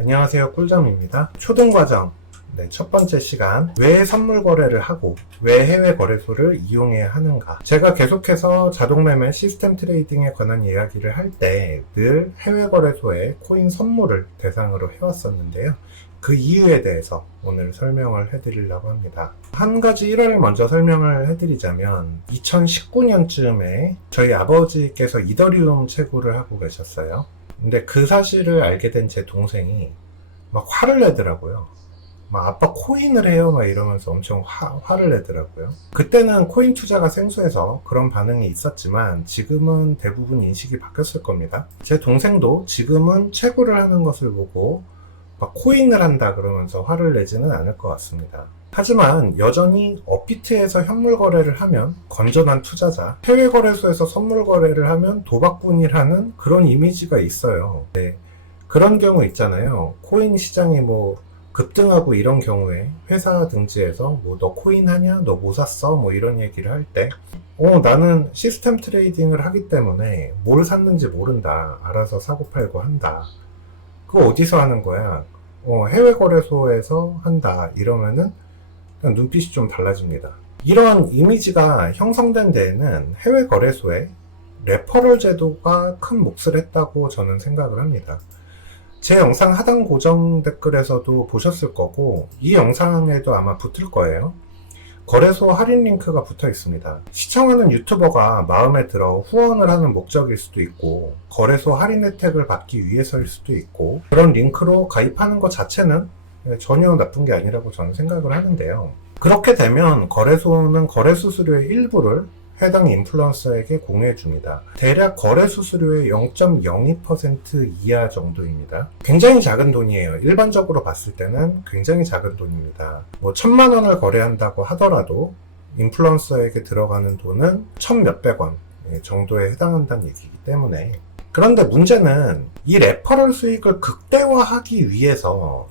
안녕하세요, 꿀잠입니다. 초등과정 첫 번째 시간, 왜 선물 거래를 하고 왜 해외 거래소를 이용해야 하는가. 제가 계속해서 자동매매 시스템 트레이딩에 관한 이야기를 할 때 늘 해외 거래소에 코인 선물을 대상으로 해왔었는데요. 그 이유에 대해서 오늘 설명을 해드리려고 합니다. 한 가지 일화를 먼저 설명을 해드리자면 2019년쯤에 저희 아버지께서 이더리움 채굴을 하고 계셨어요. 근데 그 사실을 알게 된 제 동생이 막 화를 내더라고요. 막 아빠 코인을 해요 막 이러면서 엄청 화를 내더라고요. 그때는 코인 투자가 생소해서 그런 반응이 있었지만 지금은 대부분 인식이 바뀌었을 겁니다. 제 동생도 지금은 채굴을 하는 것을 보고 막 코인을 한다 그러면서 화를 내지는 않을 것 같습니다. 하지만 여전히 업비트에서 현물 거래를 하면 건전한 투자자, 해외 거래소에서 선물 거래를 하면 도박꾼이라는 그런 이미지가 있어요. 네. 그런 경우 있잖아요. 코인 시장이 급등하고 이런 경우에 회사 등지에서 너 코인 하냐? 너 뭐 샀어? 이런 얘기를 할 때 나는 시스템 트레이딩을 하기 때문에 뭘 샀는지 모른다. 알아서 사고 팔고 한다. 그거 어디서 하는 거야? 해외 거래소에서 한다. 이러면은 그냥 눈빛이 좀 달라집니다. 이런 이미지가 형성된 데에는 해외 거래소에 레퍼럴 제도가 큰 몫을 했다고 저는 생각을 합니다. 제 영상 하단 고정 댓글에서도 보셨을 거고 이 영상에도 아마 붙을 거예요. 거래소 할인 링크가 붙어 있습니다. 시청하는 유튜버가 마음에 들어 후원을 하는 목적일 수도 있고 거래소 할인 혜택을 받기 위해서일 수도 있고 그런 링크로 가입하는 것 자체는 전혀 나쁜 게 아니라고 저는 생각을 하는데요. 그렇게 되면 거래소는 거래 수수료의 일부를 해당 인플루언서에게 공유해 줍니다. 대략 거래 수수료의 0.02% 이하 정도입니다. 굉장히 작은 돈이에요. 일반적으로 봤을 때는 굉장히 작은 돈입니다. 1,000만 원을 거래한다고 하더라도 인플루언서에게 들어가는 돈은 1,000몇백 원 정도에 해당한다는 얘기이기 때문에. 그런데 문제는 이 레퍼럴 수익을 극대화하기 위해서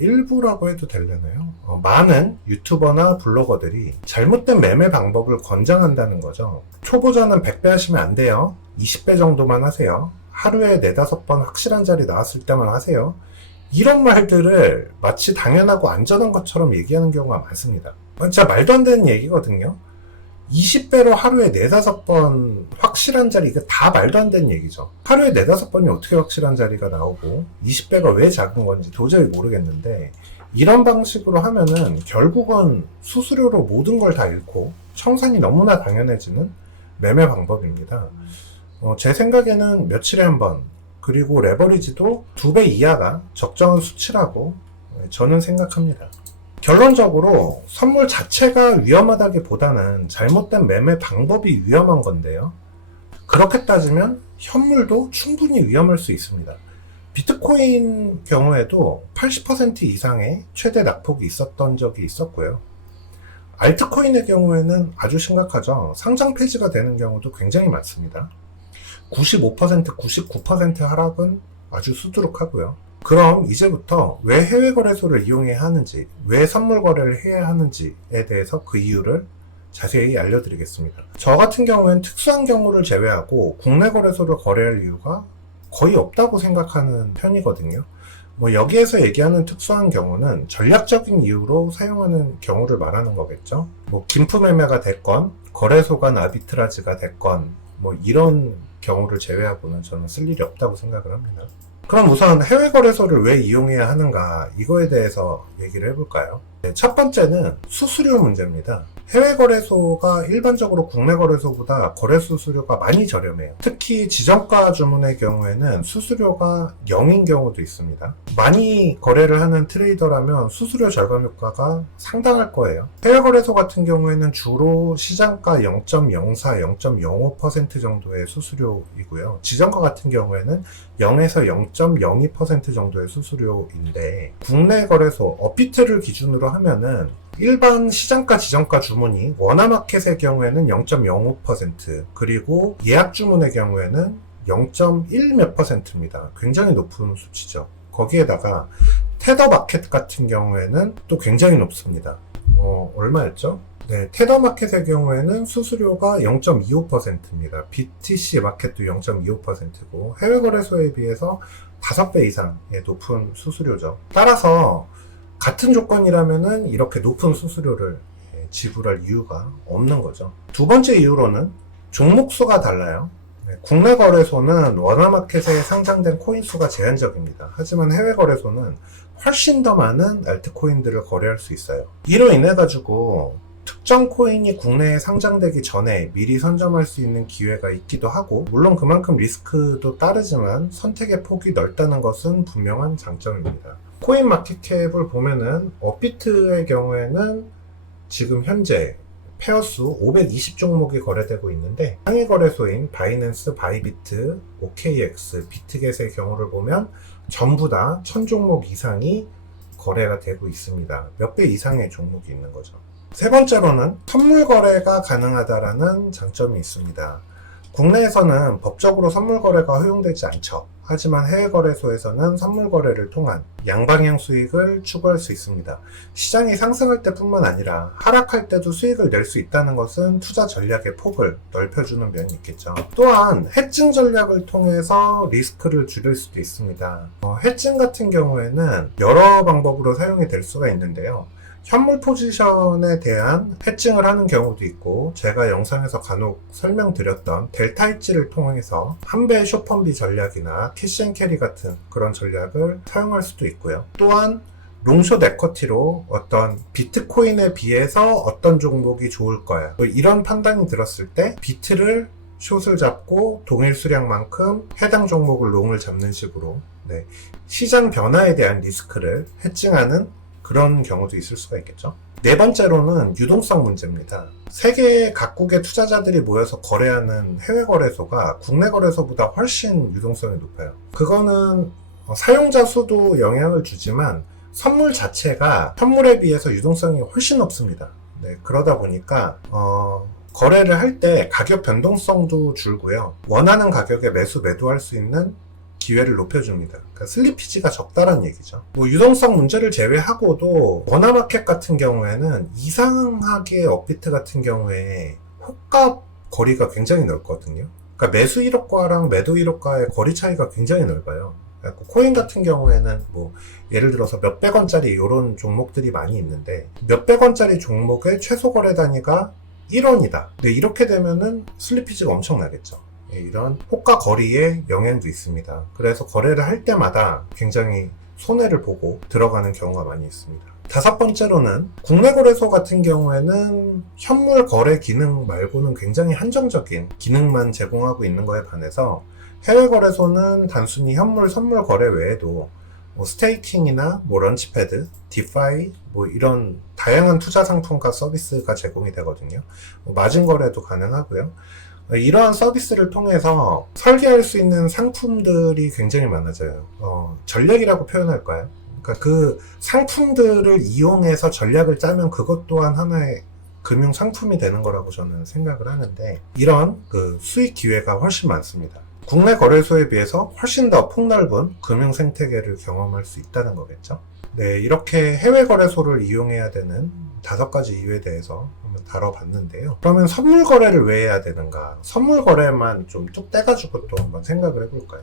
일부라고 해도 되려나요? 많은 유튜버나 블로거들이 잘못된 매매 방법을 권장한다는 거죠. 초보자는 100배 하시면 안 돼요. 20배 정도만 하세요. 하루에 4-5번 확실한 자리 나왔을 때만 하세요. 이런 말들을 마치 당연하고 안전한 것처럼 얘기하는 경우가 많습니다. 진짜 말도 안 되는 얘기거든요. 20배로 하루에 4-5번 확실한 자리, 이거 다 말도 안 되는 얘기죠. 하루에 4-5번이 어떻게 확실한 자리가 나오고 20배가 왜 작은 건지 도저히 모르겠는데 이런 방식으로 하면은 결국은 수수료로 모든 걸 다 잃고 청산이 너무나 당연해지는 매매 방법입니다. 제 생각에는 며칠에 한 번, 그리고 레버리지도 2배 이하가 적정한 수치라고 저는 생각합니다. 결론적으로 선물 자체가 위험하다기보다는 잘못된 매매 방법이 위험한 건데요. 그렇게 따지면 현물도 충분히 위험할 수 있습니다. 비트코인 경우에도 80% 이상의 최대 낙폭이 있었던 적이 있었고요. 알트코인의 경우에는 아주 심각하죠. 상장 폐지가 되는 경우도 굉장히 많습니다. 95%, 99% 하락은 아주 수두룩하고요. 그럼 이제부터 왜 해외 거래소를 이용해야 하는지, 왜 선물 거래를 해야 하는지에 대해서 그 이유를 자세히 알려드리겠습니다. 저 같은 경우에는 특수한 경우를 제외하고 국내 거래소를 거래할 이유가 거의 없다고 생각하는 편이거든요. 여기에서 얘기하는 특수한 경우는 전략적인 이유로 사용하는 경우를 말하는 거겠죠. 김프 매매가 됐건, 거래소 간 아비트라지가 됐건, 이런 경우를 제외하고는 저는 쓸 일이 없다고 생각을 합니다. 그럼 우선 해외 거래소를 왜 이용해야 하는가, 이거에 대해서 얘기를 해볼까요? 첫 번째는 수수료 문제입니다. 해외 거래소가 일반적으로 국내 거래소보다 거래 수수료가 많이 저렴해요. 특히 지정가 주문의 경우에는 수수료가 0인 경우도 있습니다. 많이 거래를 하는 트레이더라면 수수료 절감 효과가 상당할 거예요. 해외 거래소 같은 경우에는 주로 시장가 0.04, 0.05% 정도의 수수료이고요. 지정가 같은 경우에는 0에서 0.02% 정도의 수수료인데, 국내 거래소 업비트를 기준으로 하면은 일반 시장가 지정가 주문이 워너마켓의 경우에는 0.05%, 그리고 예약 주문의 경우에는 0.1 몇 %입니다. 굉장히 높은 수치죠. 거기에다가 테더마켓 같은 경우에는 또 굉장히 높습니다. 얼마였죠? 네, 테더마켓의 경우에는 수수료가 0.25%입니다. BTC 마켓도 0.25%고 해외 거래소에 비해서 5배 이상의 높은 수수료죠. 따라서 같은 조건이라면은 이렇게 높은 수수료를 지불할 이유가 없는 거죠. 두 번째 이유로는 종목 수가 달라요. 국내 거래소는 워너마켓에 상장된 코인 수가 제한적입니다. 하지만 해외 거래소는 훨씬 더 많은 알트코인들을 거래할 수 있어요. 이로 인해 가지고 특정 코인이 국내에 상장되기 전에 미리 선점할 수 있는 기회가 있기도 하고, 물론 그만큼 리스크도 따르지만 선택의 폭이 넓다는 것은 분명한 장점입니다. 코인 마켓캡을 보면은 업비트의 경우에는 지금 현재 페어수 520종목이 거래되고 있는데, 상위 거래소인 바이낸스, 바이비트, OKX, 비트겟의 경우를 보면 전부 다 1000종목 이상이 거래가 되고 있습니다. 몇 배 이상의 종목이 있는 거죠. 세 번째로는 선물 거래가 가능하다라는 장점이 있습니다. 국내에서는 법적으로 선물 거래가 허용되지 않죠. 하지만 해외 거래소에서는 선물 거래를 통한 양방향 수익을 추구할 수 있습니다. 시장이 상승할 때뿐만 아니라 하락할 때도 수익을 낼 수 있다는 것은 투자 전략의 폭을 넓혀주는 면이 있겠죠. 또한 해칭 전략을 통해서 리스크를 줄일 수도 있습니다. 해칭 같은 경우에는 여러 방법으로 사용이 될 수가 있는데요. 현물 포지션에 대한 해칭을 하는 경우도 있고, 제가 영상에서 간혹 설명드렸던 델타 해지를 통해서 한배 쇼펀비 전략이나 캐시앤캐리 같은 그런 전략을 사용할 수도 있고요. 또한 롱숏 에쿼티로 어떤 비트코인에 비해서 어떤 종목이 좋을 거야, 이런 판단이 들었을 때 비트를 숏을 잡고 동일 수량만큼 해당 종목을 롱을 잡는 식으로 시장 변화에 대한 리스크를 해칭하는 그런 경우도 있을 수가 있겠죠. 네 번째로는 유동성 문제입니다. 세계 각국의 투자자들이 모여서 거래하는 해외 거래소가 국내 거래소보다 훨씬 유동성이 높아요. 그거는 사용자 수도 영향을 주지만 선물 자체가 현물에 비해서 유동성이 훨씬 높습니다. 그러다 보니까 거래를 할 때 가격 변동성도 줄고요. 원하는 가격에 매도할 수 있는 기회를 높여줍니다. 그러니까 슬리피지가 적다란 얘기죠. 유동성 문제를 제외하고도 워너마켓 같은 경우에는 이상하게 업비트 같은 경우에 호가 거리가 굉장히 넓거든요. 그러니까 매수 1호가랑 매도 1호가의 거리 차이가 굉장히 넓어요. 코인 같은 경우에는 예를 들어서 몇백 원짜리 이런 종목들이 많이 있는데, 몇백 원짜리 종목의 최소 거래 단위가 1원이다. 이렇게 되면은 슬리피지가 엄청나겠죠. 이런 호가 거리의 영향도 있습니다. 그래서 거래를 할 때마다 굉장히 손해를 보고 들어가는 경우가 많이 있습니다. 다섯 번째로는 국내 거래소 같은 경우에는 현물 거래 기능 말고는 굉장히 한정적인 기능만 제공하고 있는 것에 반해서 해외 거래소는 단순히 현물, 선물 거래 외에도 스테이킹이나 런치패드, 디파이 이런 다양한 투자 상품과 서비스가 제공이 되거든요. 마진 거래도 가능하고요. 이러한 서비스를 통해서 설계할 수 있는 상품들이 굉장히 많아져요. 전략이라고 표현할까요? 그러니까 그 상품들을 이용해서 전략을 짜면 그것 또한 하나의 금융 상품이 되는 거라고 저는 생각을 하는데, 이런 수익 기회가 훨씬 많습니다. 국내 거래소에 비해서 훨씬 더 폭넓은 금융 생태계를 경험할 수 있다는 거겠죠. 이렇게 해외 거래소를 이용해야 되는 5가지 이유에 대해서 한번 다뤄봤는데요. 그러면 선물 거래를 왜 해야 되는가? 선물 거래만 좀 뚝 떼가지고 또 한번 생각을 해볼까요?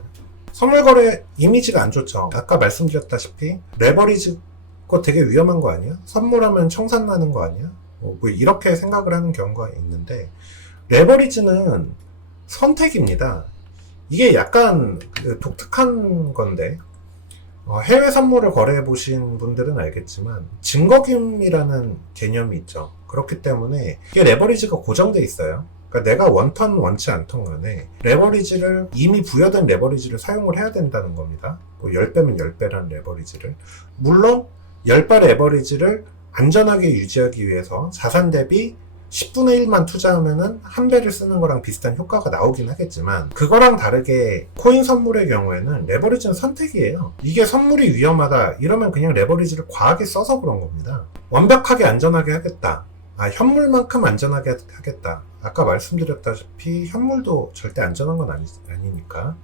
선물 거래 이미지가 안 좋죠. 아까 말씀드렸다시피 레버리지 그거 되게 위험한 거 아니야? 선물하면 청산 나는 거 아니야? 이렇게 생각을 하는 경우가 있는데, 레버리지는 선택입니다. 이게 약간 독특한 건데, 해외 선물을 거래해 보신 분들은 알겠지만 증거금이라는 개념이 있죠. 그렇기 때문에 이게 레버리지가 고정돼 있어요. 그러니까 내가 원턴 원치 않던 간에 레버리지를, 이미 부여된 레버리지를 사용을 해야 된다는 겁니다. 10배면 10배라는 레버리지를. 물론 10배 레버리지를 안전하게 유지하기 위해서 자산 대비 10분의 1만 투자하면은 1배를 쓰는 거랑 비슷한 효과가 나오긴 하겠지만, 그거랑 다르게 코인 선물의 경우에는 레버리지는 선택이에요. 이게 선물이 위험하다 이러면 그냥 레버리지를 과하게 써서 그런 겁니다. 완벽하게 안전하게 하겠다, 현물만큼 안전하게 하겠다, 아까 말씀드렸다시피 현물도 절대 안전한 건 아니니까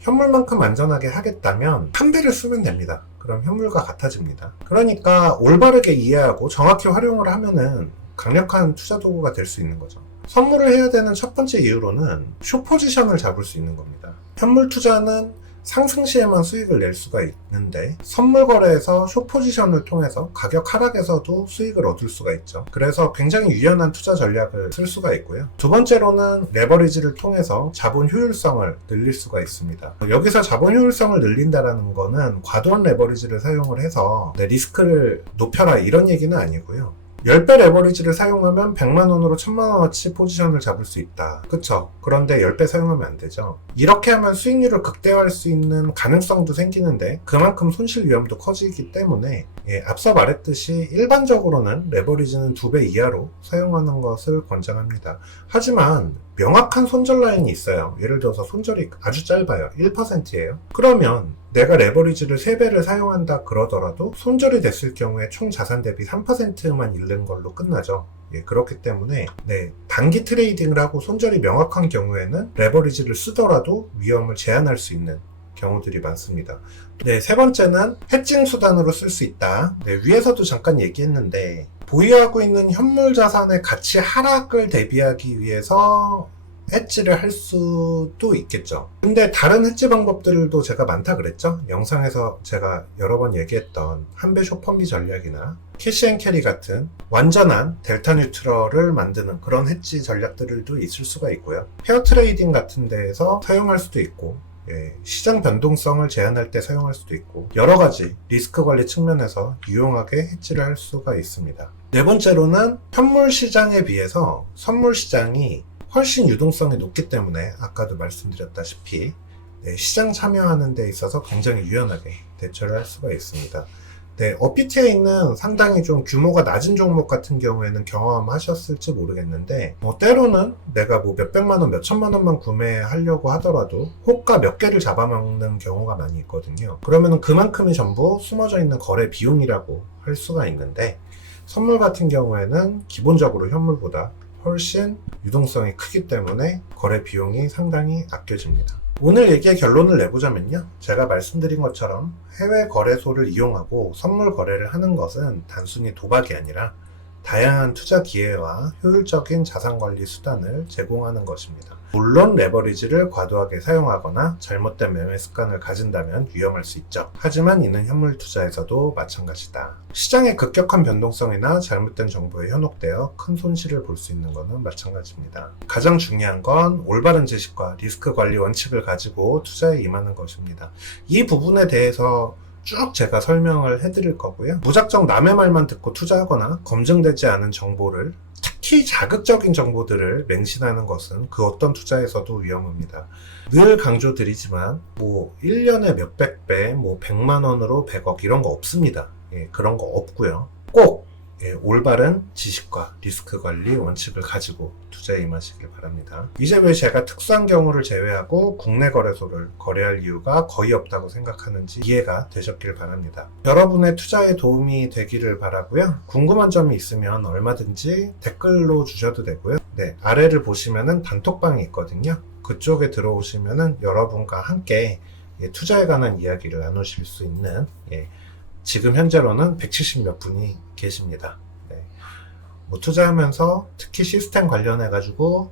현물만큼 안전하게 하겠다면 1배를 쓰면 됩니다. 그럼 현물과 같아집니다. 그러니까 올바르게 이해하고 정확히 활용을 하면은 강력한 투자 도구가 될 수 있는 거죠. 선물을 해야 되는 첫 번째 이유로는 숏 포지션을 잡을 수 있는 겁니다. 현물 투자는 상승 시에만 수익을 낼 수가 있는데 선물 거래에서 숏 포지션을 통해서 가격 하락에서도 수익을 얻을 수가 있죠. 그래서 굉장히 유연한 투자 전략을 쓸 수가 있고요. 두 번째로는 레버리지를 통해서 자본 효율성을 늘릴 수가 있습니다. 여기서 자본 효율성을 늘린다라는 거는 과도한 레버리지를 사용을 해서 내 리스크를 높여라 이런 얘기는 아니고요. 10배 레버리지를 사용하면 100만원으로 1000만원어치 포지션을 잡을 수 있다. 그쵸? 그런데 10배 사용하면 안 되죠. 이렇게 하면 수익률을 극대화할 수 있는 가능성도 생기는데 그만큼 손실 위험도 커지기 때문에 앞서 말했듯이 일반적으로는 레버리지는 2배 이하로 사용하는 것을 권장합니다. 하지만 명확한 손절 라인이 있어요. 예를 들어서 손절이 아주 짧아요. 1%예요. 그러면 내가 레버리지를 3배를 사용한다 그러더라도 손절이 됐을 경우에 총 자산 대비 3%만 잃는 걸로 끝나죠. 그렇기 때문에 단기 트레이딩을 하고 손절이 명확한 경우에는 레버리지를 쓰더라도 위험을 제한할 수 있는 경우들이 많습니다. 세 번째는 해칭 수단으로 쓸 수 있다. 위에서도 잠깐 얘기했는데 보유하고 있는 현물 자산의 가치 하락을 대비하기 위해서 해지를 할 수도 있겠죠. 근데 다른 해지 방법들도 제가 많다 그랬죠. 영상에서 제가 여러 번 얘기했던 한배 숏펀비 전략이나 캐시앤캐리 같은 완전한 델타 뉴트럴을 만드는 그런 해지 전략들도 있을 수가 있고요. 페어 트레이딩 같은 데에서 사용할 수도 있고 시장 변동성을 제한할 때 사용할 수도 있고 여러 가지 리스크 관리 측면에서 유용하게 해지를 할 수가 있습니다. 네 번째로는 현물 시장에 비해서 선물 시장이 훨씬 유동성이 높기 때문에 아까도 말씀드렸다시피 시장 참여하는 데 있어서 굉장히 유연하게 대처를 할 수가 있습니다. 어피티에이는 상당히 좀 규모가 낮은 종목 같은 경우에는 경험하셨을지 모르겠는데 때로는 내가 몇백만원, 몇천만원만 구매하려고 하더라도 호가 몇 개를 잡아먹는 경우가 많이 있거든요. 그러면 그만큼이 전부 숨어져 있는 거래 비용이라고 할 수가 있는데 선물 같은 경우에는 기본적으로 현물보다 훨씬 유동성이 크기 때문에 거래 비용이 상당히 아껴집니다. 오늘 얘기의 결론을 내보자면요. 제가 말씀드린 것처럼 해외 거래소를 이용하고 선물 거래를 하는 것은 단순히 도박이 아니라 다양한 투자 기회와 효율적인 자산관리 수단을 제공하는 것입니다. 물론 레버리지를 과도하게 사용하거나 잘못된 매매 습관을 가진다면 위험할 수 있죠. 하지만 이는 현물 투자에서도 마찬가지다. 시장의 급격한 변동성이나 잘못된 정보에 현혹되어 큰 손실을 볼 수 있는 것은 마찬가지입니다. 가장 중요한 건 올바른 지식과 리스크 관리 원칙을 가지고 투자에 임하는 것입니다. 이 부분에 대해서 쭉 제가 설명을 해드릴 거고요. 무작정 남의 말만 듣고 투자하거나 검증되지 않은 정보를, 특히 자극적인 정보들을 맹신하는 것은 그 어떤 투자에서도 위험합니다. 늘 강조드리지만 1년에 몇백 배, 100만 원으로 100억 이런 거 없습니다. 그런 거 없고요. 꼭 올바른 지식과 리스크 관리 원칙을 가지고 투자에 임하시길 바랍니다. 이제 왜 제가 특수한 경우를 제외하고 국내 거래소를 거래할 이유가 거의 없다고 생각하는지 이해가 되셨길 바랍니다. 여러분의 투자에 도움이 되기를 바라고요. 궁금한 점이 있으면 얼마든지 댓글로 주셔도 되고요. 아래를 보시면은 단톡방이 있거든요. 그쪽에 들어오시면은 여러분과 함께 투자에 관한 이야기를 나누실 수 있는 지금 현재로는 170 몇 분이 계십니다. 투자하면서 특히 시스템 관련해가지고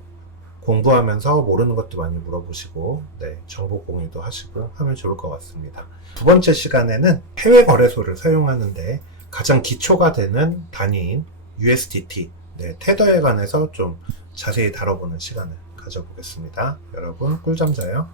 공부하면서 모르는 것도 많이 물어보시고 정보 공유도 하시고 하면 좋을 것 같습니다. 두 번째 시간에는 해외 거래소를 사용하는데 가장 기초가 되는 단위인 USDT, 테더에 관해서 좀 자세히 다뤄보는 시간을 가져보겠습니다. 여러분 꿀잠 자요.